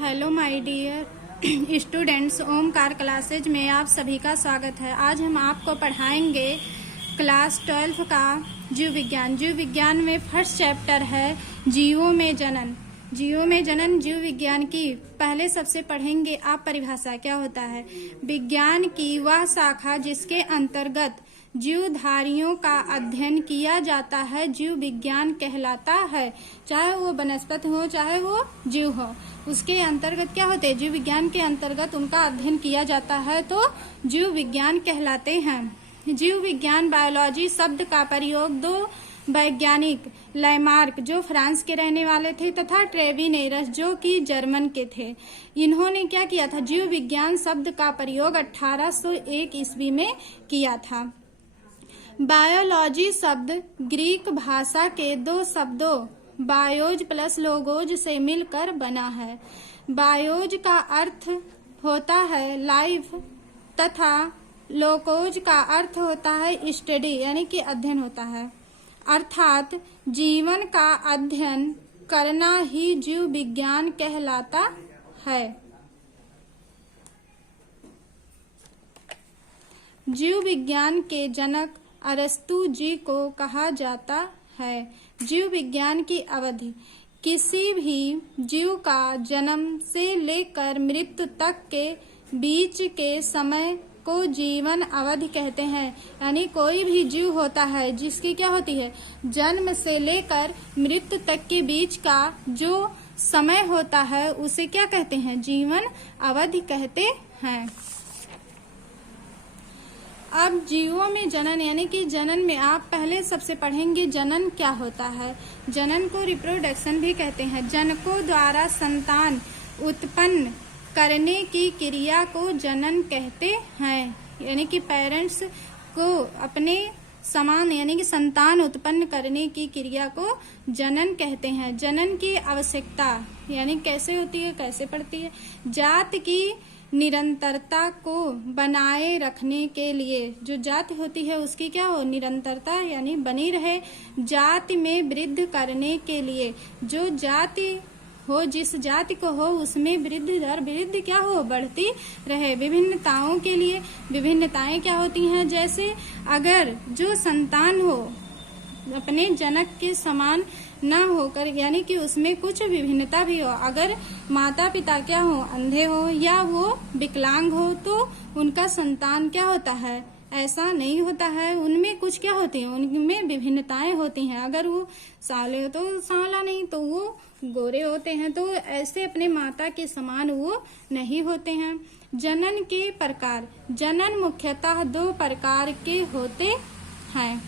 Hello my dear students, Omkar classes में आप सभी का स्वागत है। आज हम आपको पढ़ाएंगे क्लास 12 का जीव विज्ञान। जीव विज्ञान में फर्स्ट चैप्टर है जीवों में जनन। जीवों में जनन जीव विज्ञान की पहले सबसे पढ़ेंगे आप परिभाषा। क्या होता है? विज्ञान की वह शाखा जिसके अंतर्गत जीवधारियों का अध्ययन किया जाता है जीव विज्ञान कहलाता है। चाहे वो वनस्पति हो चाहे वो जीव हो, उसके अंतर्गत क्या होते हैं? जीव विज्ञान के अंतर्गत उनका अध्ययन किया जाता है तो जीव विज्ञान कहलाते हैं। जीव विज्ञान बायोलॉजी शब्द का प्रयोग दो वैज्ञानिक लैमार्क जो फ्रांस के रहने वाले थे तथा ट्रेविनेरस जो कि जर्मन के थे, इन्होंने क्या किया था? जीव विज्ञान शब्द का प्रयोग 1801 ईस्वी में किया था। बायोलॉजी शब्द ग्रीक भाषा के दो शब्दों बायोज प्लस लोगोज से मिलकर बना है। बायोज का अर्थ होता है लाइफ तथा लोकोज का अर्थ होता है स्टडी यानी कि अध्ययन होता है, अर्थात जीवन का अध्ययन करना ही जीव विज्ञान कहलाता है। जीव विज्ञान के जनक अरस्तु जी को कहा जाता है। जीव विज्ञान की अवधि किसी भी जीव का जन्म से लेकर मृत्यु तक के बीच के समय को जीवन अवधि कहते हैं। यानी कोई भी जीव होता है जिसकी क्या होती है? जन्म से लेकर मृत्यु तक के बीच का जो समय होता है उसे क्या कहते हैं? जीवन अवधि कहते हैं। अब जीवों में जनन यानी कि जनन में आप पहले सबसे पढ़ेंगे जनन क्या होता है। जनन को रिप्रोडक्शन भी कहते हैं। जनकों द्वारा संतान उत्पन्न करने की क्रिया को जनन कहते हैं। यानी कि पेरेंट्स को अपने समान यानी कि संतान उत्पन्न करने की क्रिया को जनन कहते हैं। जनन की आवश्यकता यानी कैसे होती है, कैसे पड़ती है? जाति की निरंतरता को बनाए रखने के लिए जो जाति होती है उसकी क्या हो? निरंतरता यानी बनी रहे। जाति में वृद्धि करने के लिए जो जाति हो, जिस जाति को हो उसमें वृद्धि दर वृद्धि क्या हो? बढ़ती रहे। विभिन्नताओं के लिए विभिन्नताएं क्या होती हैं? जैसे अगर जो संतान हो अपने जनक के समान न होकर यानी कि उसमें कुछ विभिन्नता भी हो, अगर माता पिता क्या हो? अंधे हो या वो विकलांग हो तो उनका संतान क्या होता है? ऐसा नहीं होता है। उनमें कुछ क्या होती है? उनमें विभिन्नताएं होती हैं। अगर वो साले हो तो साला नहीं, तो वो गोरे होते हैं, तो ऐसे अपने माता के समान वो नहीं होते हैं। जनन के प्रकार। जनन मुख्यतः दो प्रकार के होते हैं।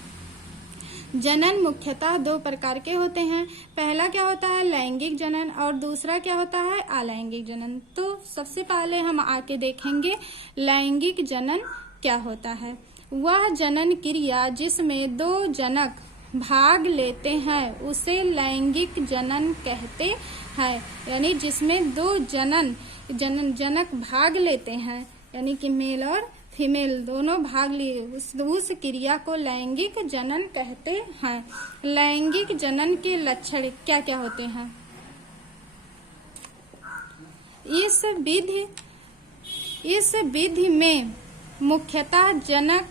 जनन मुख्यतः दो प्रकार के होते हैं। पहला क्या होता है? लैंगिक जनन और दूसरा क्या होता है? अलैंगिक जनन। तो सबसे पहले हम आके देखेंगे लैंगिक जनन क्या होता है। वह जनन क्रिया जिसमें दो जनक भाग लेते हैं उसे लैंगिक जनन कहते हैं। यानी जिसमें दो जनक भाग लेते हैं यानी कि मेल और फीमेल दोनों भाग लिए उस क्रिया को लैंगिक जनन कहते हैं। लैंगिक जनन के लक्षण क्या क्या होते हैं? इस विधि में मुख्यतः जनक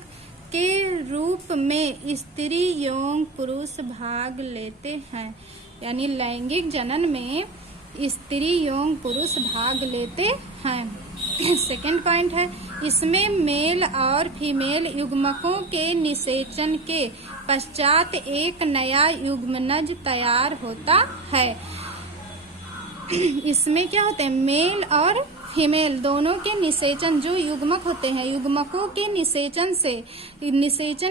के रूप में स्त्री एवं पुरुष भाग लेते हैं। यानी लैंगिक जनन में स्त्री एवं पुरुष भाग लेते हैं। सेकंड पॉइंट है, इसमें मेल और फीमेल युग्मकों के निषेचन के पश्चात एक नया युग्मनज तैयार होता है। इसमें क्या होते हैं? मेल और फीमेल दोनों के निषेचन जो युग्मक होते हैं, युग्मकों के निषेचन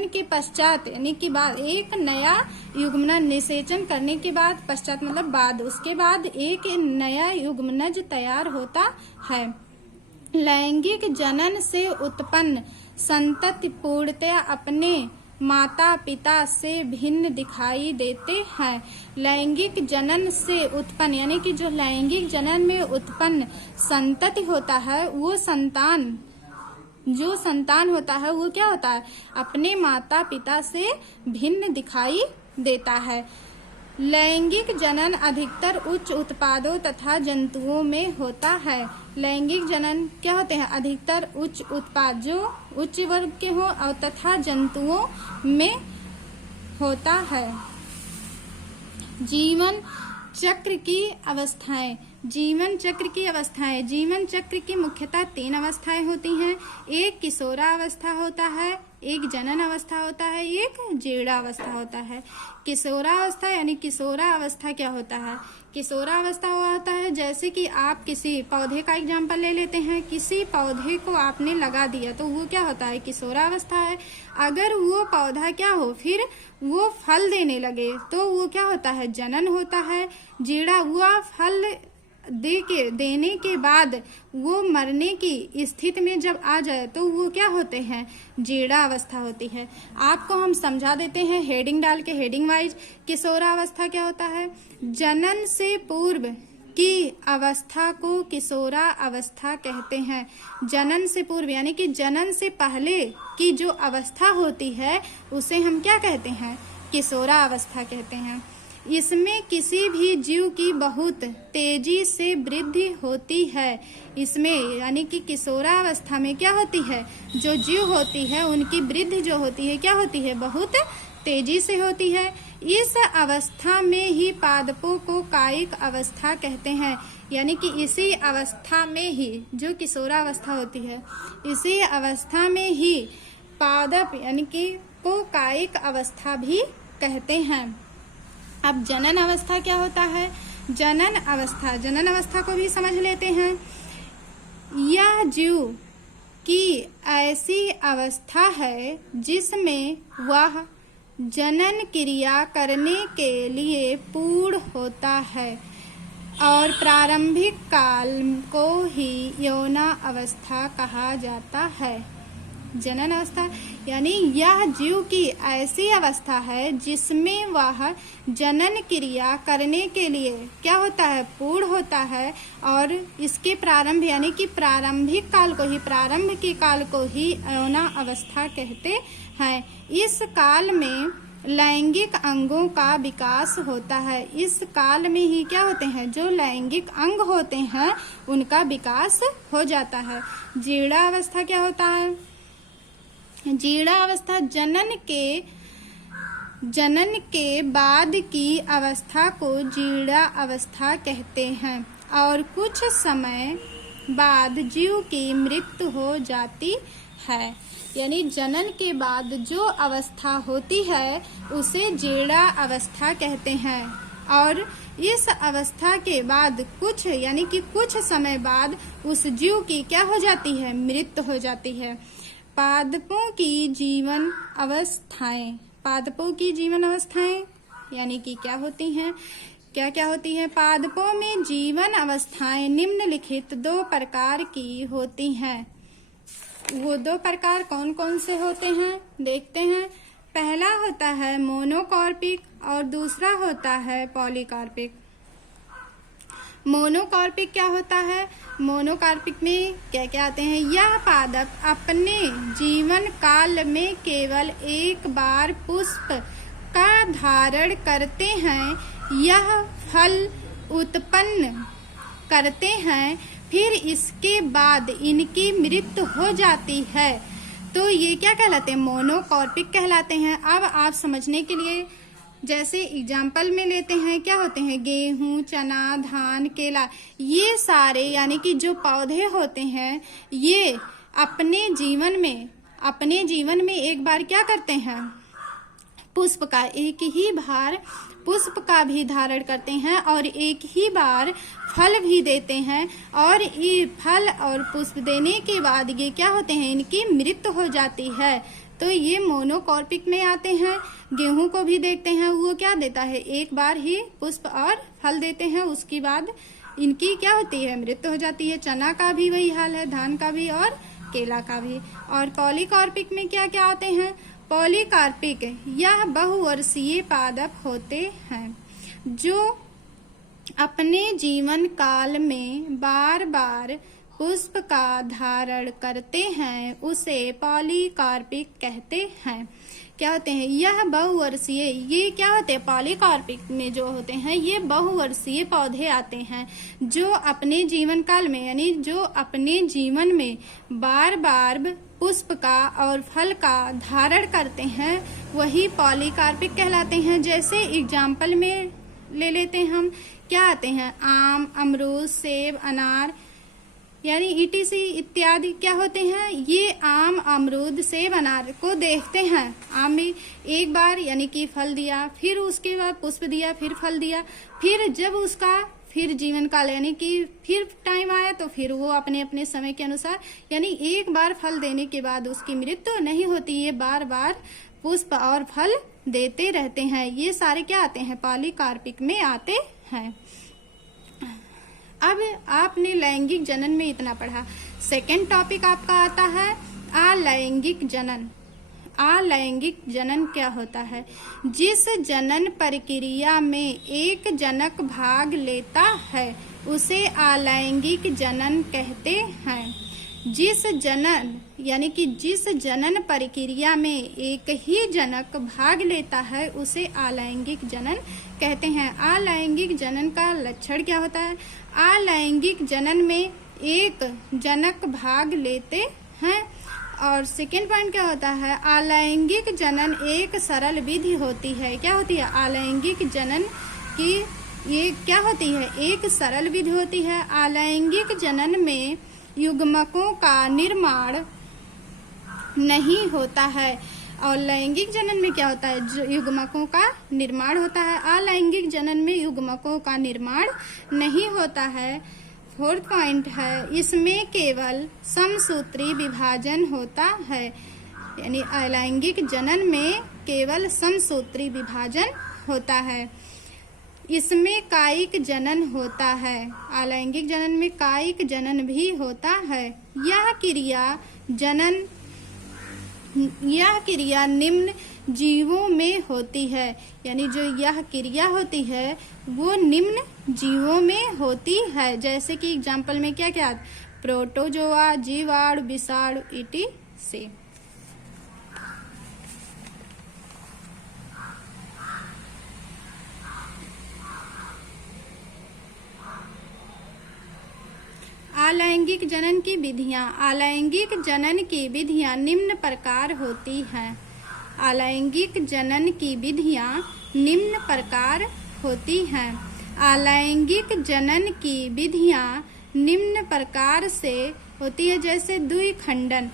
के पश्चात यानी कि बाद एक नया युग्मनज, निषेचन करने के बाद पश्चात मतलब बाद, उसके बाद एक नया युग्मनज तैयार होता है। लैंगिक जनन से उत्पन्न संतति पूर्णतया अपने माता पिता से भिन्न दिखाई देते हैं। लैंगिक जनन से उत्पन्न यानी कि जो लैंगिक जनन में उत्पन्न संतति होता है वो संतान होता है वो क्या होता है? अपने माता पिता से भिन्न दिखाई देता है। लैंगिक जनन अधिकतर उच्च उत्पादों तथा जंतुओं में होता है। लैंगिक जनन क्या होते हैं? अधिकतर उच्च उत्पाद जो उच्च वर्ग के हो और तथा जंतुओं में होता है। जीवन चक्र की अवस्थाएं। जीवन चक्र की अवस्थाएं। जीवन चक्र की मुख्यतः 3 अवस्थाएं होती हैं। एक किशोरावस्था होता है, एक जनन अवस्था होता है, एक जीर्णावस्था होता है। किशोरावस्था यानी किशोरावस्था क्या होता है? किशोरावस्था हुआ होता है जैसे कि आप किसी पौधे का एग्जाम्पल ले लेते हैं। किसी पौधे को आपने लगा दिया तो वो क्या होता है? किशोरावस्था है। अगर वो पौधा क्या हो, फिर वो फल देने लगे तो वो क्या होता है? जनन होता है। जीड़ा हुआ फल देने के बाद वो मरने की स्थिति में जब आ जाए तो वो क्या होते हैं? जीड़ा अवस्था होती है। आपको हम समझा देते हैं हेडिंग डाल के, हेडिंग वाइज। किशोरावस्था क्या होता है? जनन से पूर्व की अवस्था को किशोरा अवस्था कहते हैं। जनन से पूर्व यानी कि जनन से पहले की जो अवस्था होती है उसे हम क्या कहते हैं? किशोरा अवस्था कहते हैं। इसमें किसी भी जीव की बहुत तेजी से वृद्धि होती है। इसमें यानी कि किशोरावस्था में क्या होती है? जो जीव होती है उनकी वृद्धि जो होती है क्या होती है? बहुत तेजी से होती है। इस अवस्था में ही पादपों को कायिक अवस्था कहते हैं। यानी कि इसी अवस्था में ही जो किशोरावस्था होती है, इसी अवस्था में ही पादप यानी कि को कायिक अवस्था भी कहते हैं। अब जनन अवस्था क्या होता है? जनन अवस्था को भी समझ लेते हैं। यह जीव की ऐसी अवस्था है जिसमें वह जनन क्रिया करने के लिए पूर्ण होता है और प्रारंभिक काल को ही यौना अवस्था कहा जाता है। जनन अवस्था यानी यह जीव की ऐसी अवस्था है जिसमें वह जनन क्रिया करने के लिए क्या होता है? पूर्ण होता है और इसके प्रारंभ यानी कि प्रारंभिक काल को ही, प्रारंभ के काल को ही यौना अवस्था कहते हैं। इस काल में लैंगिक अंगों का विकास होता है। इस काल में ही क्या होते हैं? जो लैंगिक अंग होते हैं उनका विकास हो जाता है। जीर्णावस्था क्या होता है? जीर्णावस्था जनन के बाद की अवस्था को जीर्णा अवस्था कहते हैं और कुछ समय बाद जीव की मृत्यु हो जाती है। यानी जनन के बाद जो अवस्था होती है उसे जीर्णा अवस्था कहते हैं और इस अवस्था के बाद कुछ यानी कि कुछ समय बाद उस जीव की क्या हो जाती है? मृत्यु हो जाती है। पादपों की जीवन अवस्थाएं। पादपों की जीवन अवस्थाएं यानी कि क्या होती हैं? क्या होती हैं? पादपों में जीवन अवस्थाएं निम्नलिखित 2 प्रकार की होती हैं। वो 2 प्रकार कौन कौन से होते हैं देखते हैं। पहला होता है मोनोकार्पिक और दूसरा होता है पॉलीकार्पिक। मोनोकार्पिक क्या होता है? मोनोकार्पिक में क्या आते हैं? यह पादप अपने जीवन काल में केवल एक बार पुष्प का धारण करते हैं। यह फल उत्पन्न करते हैं, फिर इसके बाद इनकी मृत्यु हो जाती है। तो ये क्या कहलाते हैं? मोनोकार्पिक कहलाते हैं। अब आप समझने के लिए जैसे एग्जाम्पल में लेते हैं, क्या होते हैं? गेहूं, चना, धान, केला, ये सारे यानी कि जो पौधे होते हैं ये अपने जीवन में एक बार क्या करते हैं? पुष्प का एक ही बार पुष्प का भी धारण करते हैं और एक ही बार फल भी देते हैं और ये फल और पुष्प देने के बाद ये क्या होते हैं? इनकी मृत्यु हो जाती है। तो ये मोनोकार्पिक में आते हैं। गेहूं को भी देखते हैं, वो क्या देता है? एक बार ही पुष्प और फल देते हैं, उसके बाद इनकी क्या होती है? मृत्यु हो जाती है। चना का भी वही हाल है, धान का भी और केला का भी। और पॉलीकार्पिक में क्या क्या आते हैं? पॉलीकार्पिक यह बहुवर्षीय पादप होते हैं जो अपने जीवन काल में बार बार पुष्प का धारण करते हैं, उसे पॉलीकार्पिक कहते हैं। क्या होते हैं, यह बहुवर्षीय, ये क्या होते हैं, पॉलीकार्पिक में जो होते हैं ये बहुवर्षीय पौधे आते हैं जो अपने जीवन काल में यानी जो अपने जीवन में बार बार पुष्प का और फल का धारण करते हैं वही पॉलीकार्पिक कहलाते हैं। जैसे एग्जाम्पल में ले लेते हैं हम, क्या आते हैं, आम, अमरूद, सेब, अनार यानी ETC इत्यादि क्या होते हैं, ये आम, अमरूद, सेब, अनार को देखते हैं। आम में एक बार यानी कि फल दिया, फिर उसके बाद पुष्प दिया, फिर फल दिया, फिर जब उसका फिर जीवन काल यानी कि फिर टाइम आया तो फिर वो अपने अपने समय के अनुसार यानी एक बार फल देने के बाद उसकी मृत्यु नहीं होती, ये बार बार पुष्प और फल देते रहते हैं। ये सारे क्या आते हैं, पॉलीकार्पिक में आते हैं। अब आपने लैंगिक जनन में इतना पढ़ा। सेकंड टॉपिक आपका आता है अलैंगिक जनन। अलैंगिक जनन क्या होता है, जिस जनन प्रक्रिया में एक जनक भाग लेता है उसे अलैंगिक जनन कहते हैं। जिस जनन यानी कि जिस जनन प्रक्रिया में एक ही जनक भाग लेता है उसे अलैंगिक जनन कहते हैं। अलैंगिक जनन का लक्षण क्या होता है, अलैंगिक जनन में एक जनक भाग लेते हैं। और सेकेंड पॉइंट क्या होता है, अलैंगिक जनन एक सरल विधि होती है। क्या होती है, अलैंगिक जनन की ये क्या होती है, एक सरल विधि होती है। अलैंगिक जनन में युग्मकों का निर्माण नहीं होता है और लैंगिक जनन में क्या होता है, युग्मकों का निर्माण होता है। अलैंगिक जनन में युग्मकों का निर्माण नहीं होता है। फोर्थ पॉइंट है, इसमें केवल समसूत्री विभाजन होता है। यानी अलैंगिक जनन में केवल समसूत्री विभाजन होता है। इसमें कायिक जनन होता है। अलैंगिक जनन में कायिक जनन भी होता है। यह क्रिया निम्न जीवों में होती है। यानी जो यह क्रिया होती है वो निम्न जीवों में होती है। जैसे कि एग्जाम्पल में क्या क्या, प्रोटोजोआ, जीवाणु, विषाणु ETC। अलैंगिक जनन की विधियां। अलैंगिक जनन की विधियां निम्न प्रकार होती हैं। अलैंगिक जनन की विधियां निम्न प्रकार होती हैं। अलैंगिक जनन की विधियां निम्न प्रकार से होती है, जैसे द्विखंडन।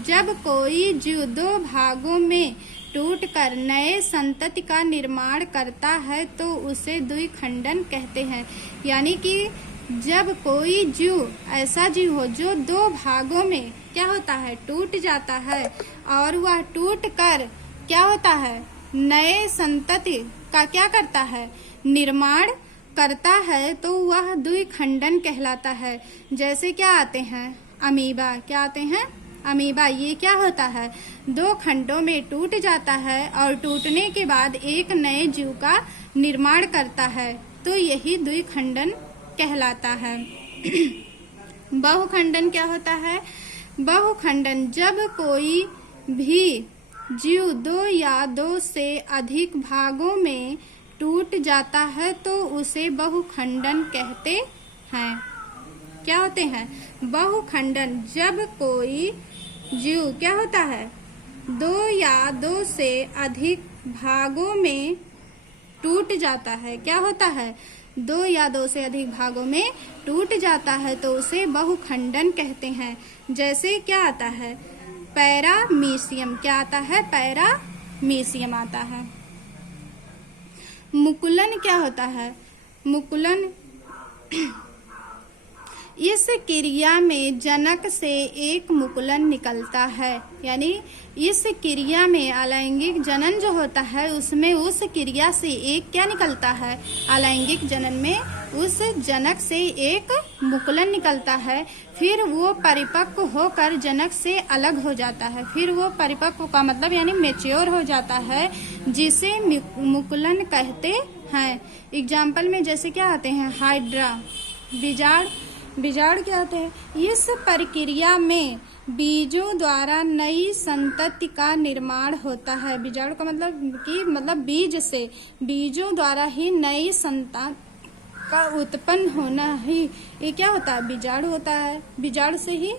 जब कोई जीव दो भागों में टूटकर नए संतति का निर्माण करता है तो उसे द्विखंडन कहते हैं। यानी कि जब कोई जीव ऐसा जीव हो जो दो भागों में क्या होता है, टूट जाता है और वह टूट कर क्या होता है, नए संतति का क्या करता है, निर्माण करता है, तो वह द्विखंडन कहलाता है। जैसे क्या आते हैं, अमीबा। क्या आते हैं, अमीबा। ये क्या होता है, दो खंडों में टूट जाता है और टूटने के बाद एक नए जीव का निर्माण करता है, तो यही द्विखंडन कहलाता है। बहुखंडन क्या होता है, बहुखंडन जब कोई भी जीव दो या दो से अधिक भागों में टूट जाता है तो उसे बहुखंडन कहते हैं। क्या होते हैं, बहुखंडन जब कोई जीव क्या होता है, दो या दो से अधिक भागों में टूट जाता है। क्या होता है, दो या दो से अधिक भागों में टूट जाता है तो उसे बहुखंडन कहते हैं। जैसे क्या आता है, पैरामीशियम। क्या आता है, पैरामीशियम आता है। मुकुलन क्या होता है, मुकुलन इस क्रिया में जनक से एक मुकुलन निकलता है। यानी इस क्रिया में अलैंगिक जनन जो होता है उसमें उस क्रिया से एक क्या निकलता है, अलैंगिक जनन में उस जनक से एक मुकुलन निकलता है। फिर वो परिपक्व होकर जनक से अलग हो जाता है। फिर वो परिपक्व का मतलब यानी मैच्योर हो जाता है, जिसे मुकुलन कहते हैं। एग्जाम्पल में जैसे क्या आते हैं, हाइड्रा, बीजाड़, बीजाणु क्या होते हैं? इस प्रक्रिया में बीजों द्वारा नई संतति का निर्माण होता है। बीजाणु का मतलब बीज से, बीजों द्वारा ही नई संतान का उत्पन्न होना ही ये क्या होता है? बीजाणु होता है। बीजाणु से ही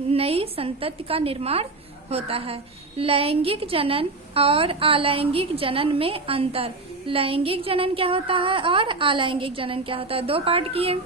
नई संतति का निर्माण होता है। लैंगिक जनन और अलैंगिक जनन में अंतर। लैंगिक जनन क्या होता है और अलैंगिक जनन क्या होता है? दो पार्ट किए।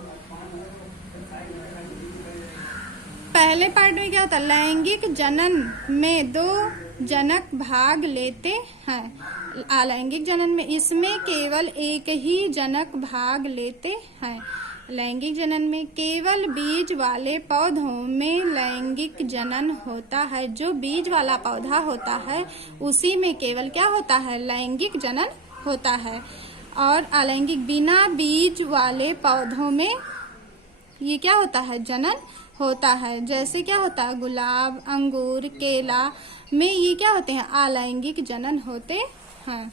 पहले पार्ट में क्या होता है? लैंगिक जनन में दो जनक भाग लेते हैं। अलैंगिक जनन में इसमें केवल एक ही जनक भाग लेते हैं। लैंगिक जनन में केवल बीज वाले पौधों में लैंगिक जनन होता है। जो बीज वाला पौधा होता है उसी में केवल क्या होता है? लैंगिक जनन होता है। और अलैंगिक बिना बीज वाले पौधों में ये क्या होता है? जनन होता है। जैसे क्या होता है? गुलाब, अंगूर, केला में ये क्या होते हैं? अलैंगिक जनन होते हैं।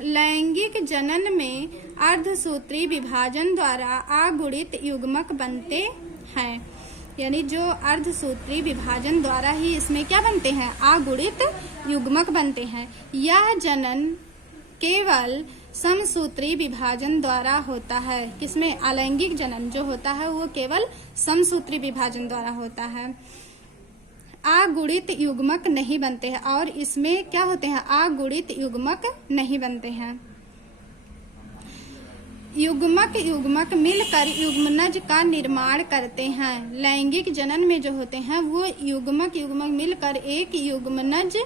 लैंगिक जनन में अर्धसूत्री विभाजन द्वारा अगुणित युग्मक बनते हैं। यानी जो अर्धसूत्री विभाजन द्वारा ही इसमें क्या बनते हैं? अगुणित युग्मक बनते हैं। यह जनन केवल समसूत्री विभाजन द्वारा होता है। किसमें? अलैंगिक जनन जो होता है वो केवल समसूत्री विभाजन द्वारा होता है। अगुणित युग्मक नहीं बनते हैं। और इसमें क्या होते हैं? अगुणित युग्मक नहीं बनते हैं। युग्मक मिलकर युग्मनज का निर्माण करते हैं। लैंगिक जनन में जो होते हैं वो युग्मक मिलकर एक युग्मनज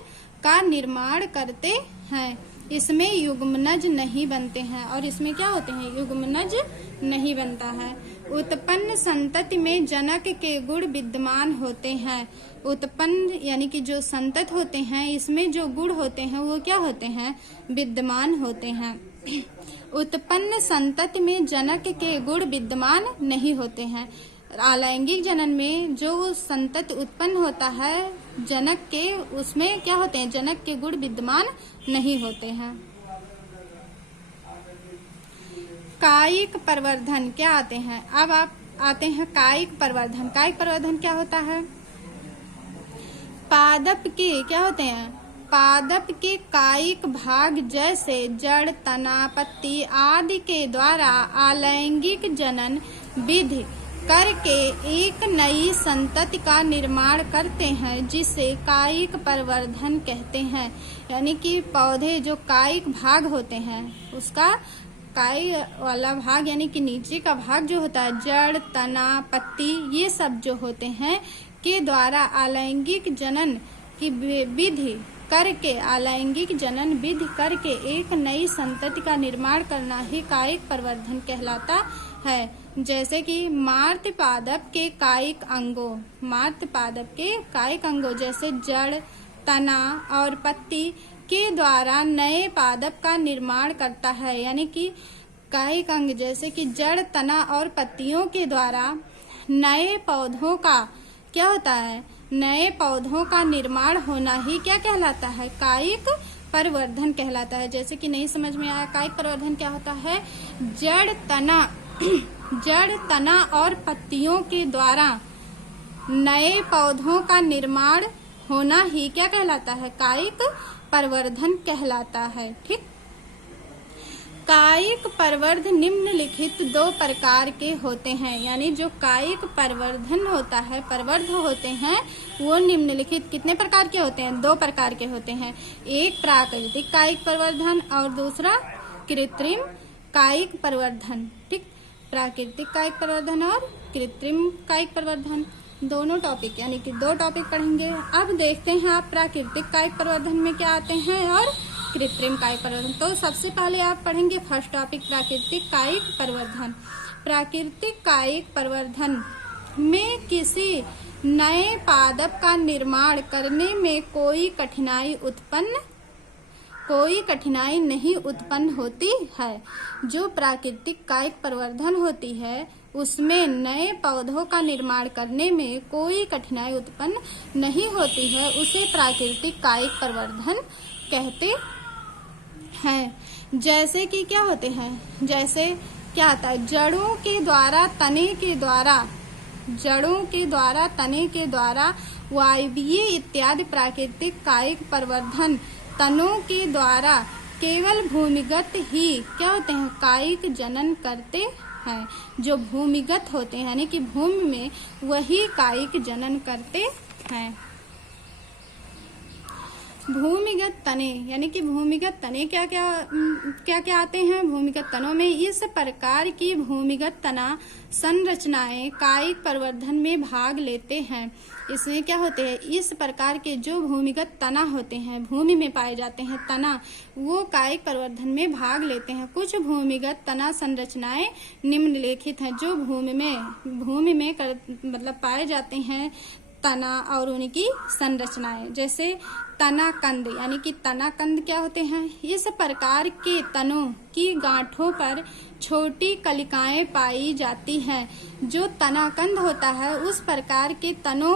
का निर्माण करते हैं। इसमें युग्मनज नहीं बनते हैं। और इसमें क्या होते हैं? युग्मनज नहीं बनता है। उत्पन्न संतति में जनक के गुण विद्यमान होते हैं। उत्पन्न यानी कि जो संतत होते हैं इसमें जो गुण होते हैं वो क्या होते हैं? विद्यमान होते हैं। उत्पन्न संतति में जनक के गुण विद्यमान नहीं होते हैं। अलैंगिक जनन में जो संतति उत्पन्न होता है जनक के, उसमें क्या होते हैं? जनक के गुण विद्यमान नहीं होते हैं। कायिक प्रवर्धन क्या आते हैं? अब आप आते हैं कायिक प्रवर्धन। कायिक प्रवर्धन क्या होता है? पादप के क्या होते हैं? पादप के कायिक भाग जैसे जड़, तना, पत्ती आदि के द्वारा अलैंगिक जनन विधि करके एक नई संतति का निर्माण करते हैं जिसे कायिक प्रवर्धन कहते हैं। यानी कि पौधे जो कायिक भाग होते हैं उसका काई वाला भाग यानी कि नीचे का भाग जो होता है जड़, तना, पत्ती ये सब जो होते हैं के द्वारा अलैंगिक जनन की विधि करके एक नई संतति का निर्माण करना ही कायिक प्रवर्धन कहलाता है। जैसे कि मार्त पादप के कायिक अंगों जैसे जड़, तना और पत्ती के द्वारा नए पादप का निर्माण करता है। यानी कि कायिक अंग जैसे कि जड़, तना और पत्तियों के द्वारा नए पौधों का क्या होता है? नए पौधों का निर्माण होना ही क्या कहलाता है? कायिक प्रवर्धन कहलाता है। जैसे कि नहीं समझ में आया कायिक प्रवर्धन क्या होता है? जड़, तना और पत्तियों के द्वारा नए पौधों का निर्माण होना ही क्या कहलाता है? कायिक प्रवर्धन कहलाता है। ठीक। कायिक प्रवर्धन निम्नलिखित दो प्रकार के होते हैं। यानी जो कायिक प्रवर्धन होता है, प्रवर्ध होते हैं वो निम्नलिखित कितने प्रकार के होते हैं? दो प्रकार के होते हैं। एक प्राकृतिक कायिक प्रवर्धन और दूसरा कृत्रिम कायिक प्रवर्धन। ठीक। प्राकृतिक कायिक प्रवर्धन और कृत्रिम कायिक प्रवर्धन दोनों टॉपिक यानी कि दो टॉपिक पढ़ेंगे। अब देखते हैं आप प्राकृतिक कायिक प्रवर्धन में क्या आते हैं और कृत्रिम कायिक प्रवर्धन। तो सबसे पहले आप पढ़ेंगे फर्स्ट टॉपिक प्राकृतिक कायिक प्रवर्धन। प्राकृतिक कायिक प्रवर्धन में किसी नए पादप का निर्माण करने में कोई कठिनाई नहीं उत्पन्न होती है। जो प्राकृतिक कायिक प्रवर्धन होती है उसमें नए पौधों का निर्माण करने में कोई कठिनाई उत्पन्न नहीं होती है, उसे प्राकृतिक कायिक प्रवर्धन कहते हैं। जैसे कि क्या होते हैं, जैसे क्या आता है, जड़ों के द्वारा तने के द्वारा, जड़ों के द्वारा तने के द्वारा वायवीय इत्यादि प्राकृतिक कायिक प्रवर्धन तनों के द्वारा केवल भूमिगत ही क्या होते हैं, कायिक जनन करते हैं। जो भूमिगत होते हैं यानी कि भूमि में, वही कायिक जनन करते हैं। भूमिगत तने यानी कि भूमिगत तने क्या क्या आते हैं भूमिगत तनों में। इस प्रकार की भूमिगत तना संरचनाएं कायिक प्रवर्धन में भाग लेते हैं। इसमें क्या होते हैं, इस प्रकार के जो भूमिगत तना होते हैं, भूमि में पाए जाते हैं तना, वो कायिक प्रवर्धन में भाग लेते हैं। कुछ भूमिगत तना संरचनाएं निम्नलिखित हैं, जो भूमि में मतलब पाए जाते हैं तना और उनकी संरचनाएं। जैसे तना कंद यानी कि तना कंद क्या होते हैं, इस प्रकार के तनों की गांठों पर छोटी कलिकाएं पाई जाती हैं। जो तनाकंद होता है, उस प्रकार के तनों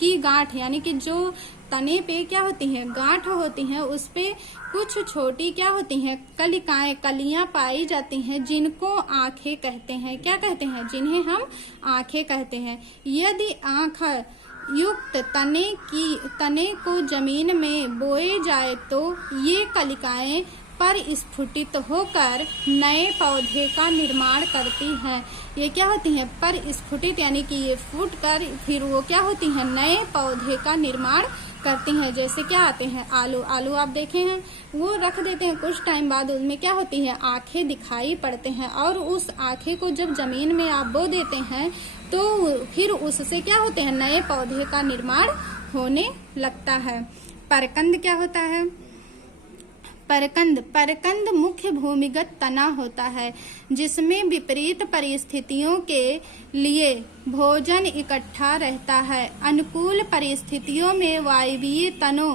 की गांठ यानी कि जो तने पे क्या होती हैं, गांठ होती हैं, उस पे कुछ छोटी क्या होती हैं, कलिकाएं, कलियां पाई जाती हैं, जिनको आंखें कहते हैं। क्या कहते हैं, जिन्हें हम आंखें कहते हैं। यदि आंख युक्त तने को जमीन में बोए जाए तो ये कलिकाएं परस्फुटित होकर नए पौधे का निर्माण करती हैं। ये क्या होती हैं, परस्फुटित यानी कि ये फूट कर फिर वो क्या होती हैं, नए पौधे का निर्माण करती हैं। जैसे क्या आते हैं, आलू आप देखे हैं, वो रख देते हैं, कुछ टाइम बाद उनमें क्या होती है, आंखें दिखाई पड़ते हैं, और उस आंखें को जब जमीन में आप बो देते हैं तो फिर उससे क्या होते हैं, नए पौधे का निर्माण होने लगता है। परकंद क्या होता है, परकंद मुख्य भूमिगत तना होता है, जिसमें विपरीत परिस्थितियों के लिए भोजन इकट्ठा रहता है। अनुकूल परिस्थितियों में वायवीय तनों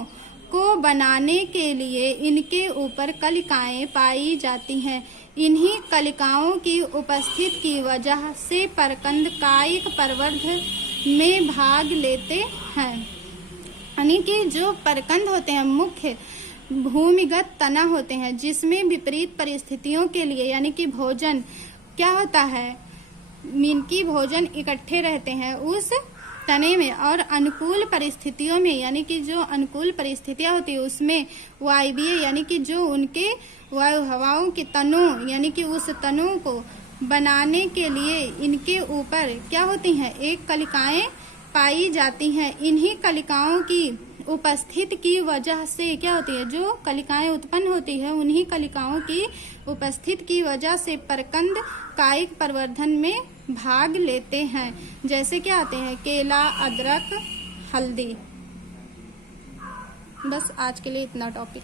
को बनाने के लिए इनके ऊपर कलिकाएं पाई जाती हैं। इन्हीं कलिकाओं की उपस्थिति की वजह से परकंद कायिक प्रवर्धन में भाग लेते हैं। यानी कि जो परकंद होते हैं मुख्य भूमिगत तना होते हैं, जिसमें विपरीत परिस्थितियों के लिए यानी कि भोजन क्या होता है, इनकी भोजन इकट्ठे रहते हैं उस तने में, और अनुकूल परिस्थितियों में यानी कि जो अनुकूल परिस्थितियां होती है उसमें वायवीय यानी कि जो उनके वायु हवाओं के तनों यानी कि उस तनों को बनाने के लिए इनके ऊपर क्या होती हैं, एक कलिकाएं पाई जाती हैं। इन्हीं कलिकाओं की उपस्थिति की वजह से क्या होती है, जो कलिकाएं उत्पन्न होती है, उन्हीं कलिकाओं की उपस्थिति की वजह से परकंद कायिक प्रवर्धन में भाग लेते हैं। जैसे क्या आते हैं, केला, अदरक, हल्दी। बस आज के लिए इतना टॉपिक।